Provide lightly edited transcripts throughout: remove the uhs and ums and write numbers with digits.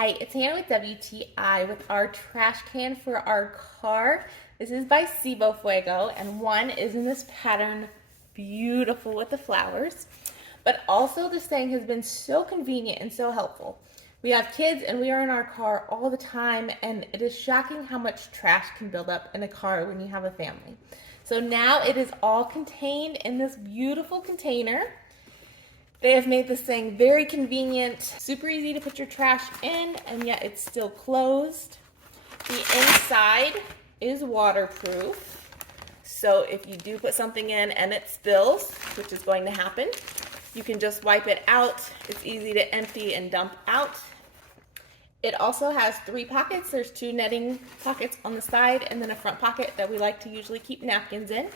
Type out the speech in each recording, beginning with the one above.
Hi, it's Hannah with WTI with our trash can for our car. This is by SIBOFUEGO, and one is in this pattern, beautiful with the flowers. But also this thing has been so convenient and so helpful. We have kids and we are in our car all the time, and it is shocking how much trash can build up in a car when you have a family. So now it is all contained in this beautiful container. They have made this thing very convenient, super easy to put your trash in, and yet it's still closed. The inside is waterproof, so if you do put something in and it spills, which is going to happen, you can just wipe it out. It's easy to empty and dump out. It also has 3 pockets. There's 2 netting pockets on the side and then a front pocket that we like to usually keep napkins in.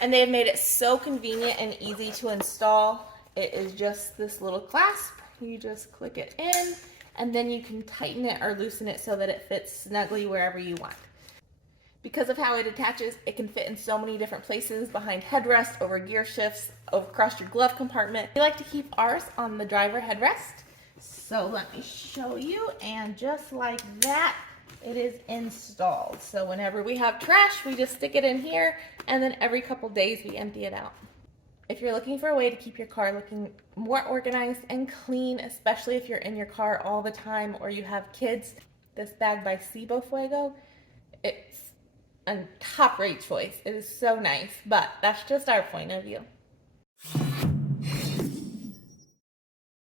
And they have made it so convenient and easy to install. It is just this little clasp. You just click it in, and then you can tighten it or loosen it so that it fits snugly wherever you want. Because of how it attaches, it can fit in so many different places: behind headrest, over gear shifts, across your glove compartment. We like to keep ours on the driver headrest. So let me show you, and just like that, it is installed. So whenever we have trash, we just stick it in here, and then every couple days we empty it out. If you're looking for a way to keep your car looking more organized and clean, especially if you're in your car all the time or you have kids, this bag by SIBOFUEGO, it's a top-rate choice. It is so nice, but that's just our point of view.